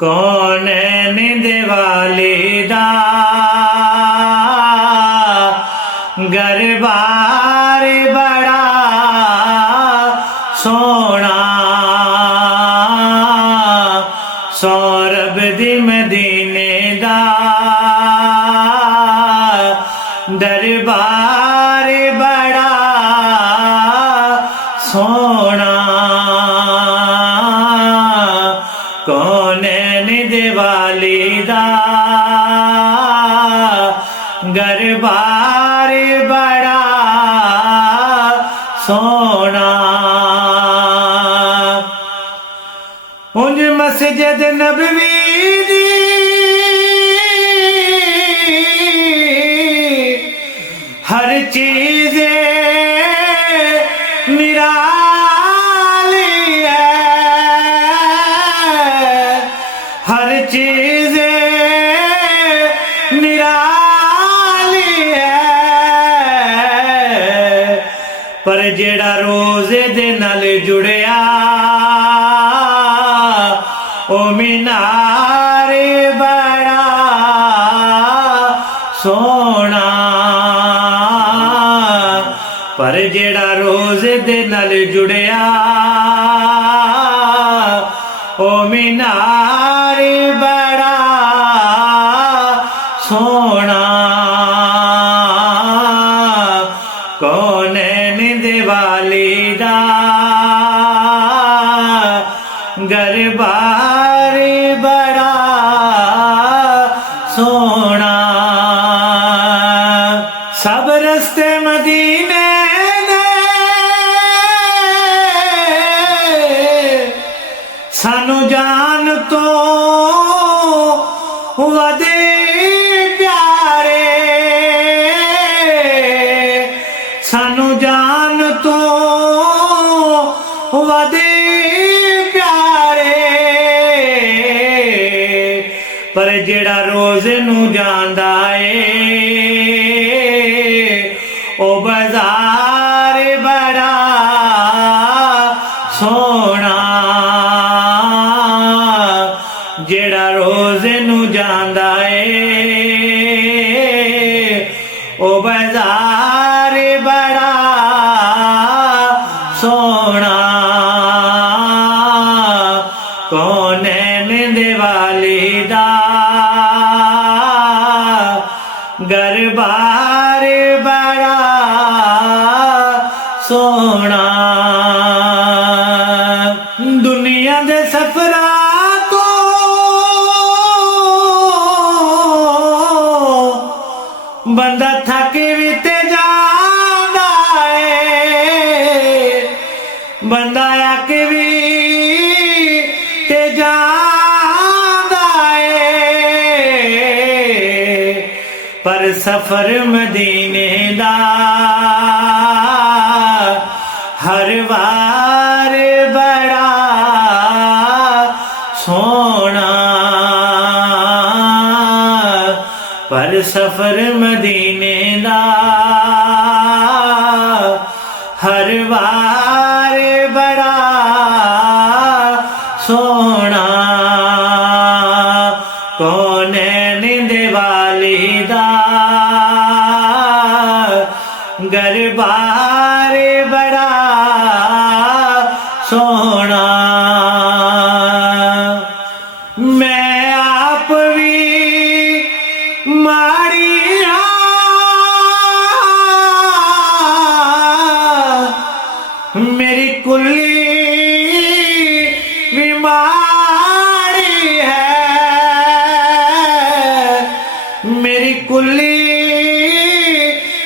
कौन निंदवाले दा गरबार बड़ा सोना सौरभ दी मदीने दा दरबार बड़ा सोना कौन निंदवाले दा गरबार बड़ा सोना उंज मस्जिद नबवी दी हर चीज निराली है, हर चीज निराली है, पर जेड़ा रोजे दे नाल जुड़िया ओ मीनार बड़ा सोना, पर जेड़ा रोजे दे नाल जुड़िया ओ मीनार बड़ा सोना कौन निंदवाले दा गरबार बड़ा सोना सब रस्ते मदीने दे सानू जान तो वदे प्यारे, सानू जान तो वदे प्यारे, पर जेड़ा रोज नू जांदा ए ओ बाजार बड़ा सोना, जेड़ा रोज नू जांदा ए ओ बाजार बड़ा सोना कौन निंदवाले दा गरबार बड़ा सोना दुनिया दे सफरा तो बंदा थक भी ते जांदा है, बंदा आक भी ते जांदा है, पर सफर मदीने दा हर वार बड़ा सोना, पर सफर मदीने दा हर वार बड़ा सोना कौन निंदवाले दा गरबार बड़ा सोना मैं आप भी माड़ी मेरी कुल्ली भी माड़ी है, मेरी कुल्ली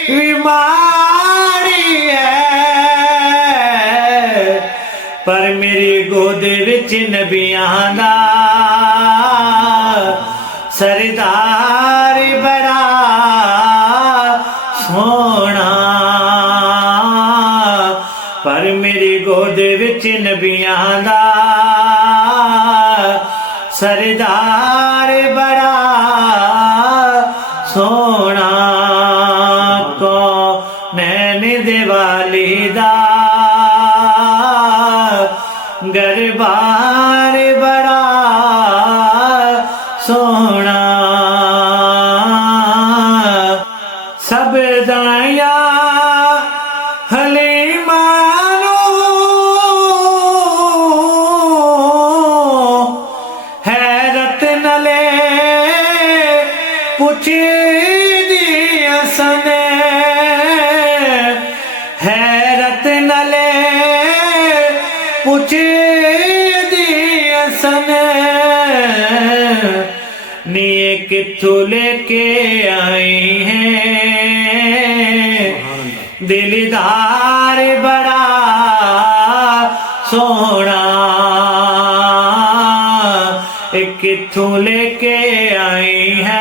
भी माड़ी है, पर मेरी गोद विच नबियां दा सरदार बड़ा सोना, पर मेरी गोद विच नबियां दा सरदार बड़ा सोना कौन निंदवाले दा दरबार बड़ा ਪੁੱਛਦੀ ਅਸਨੇ हैरत नले पुछदी असन नी किथों लेके आई है दिलदार बड़ा सोना किथों लेके आई है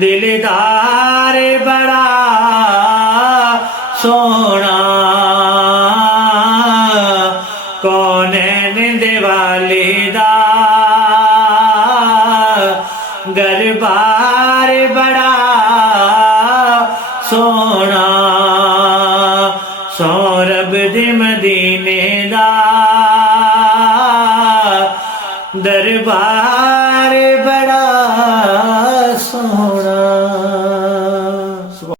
दिलदार बड़ा सोना कौनैन दिवाली दा गरबार बड़ा सोना सौरभ दे मदीने दा दरबार बड़ा सोना।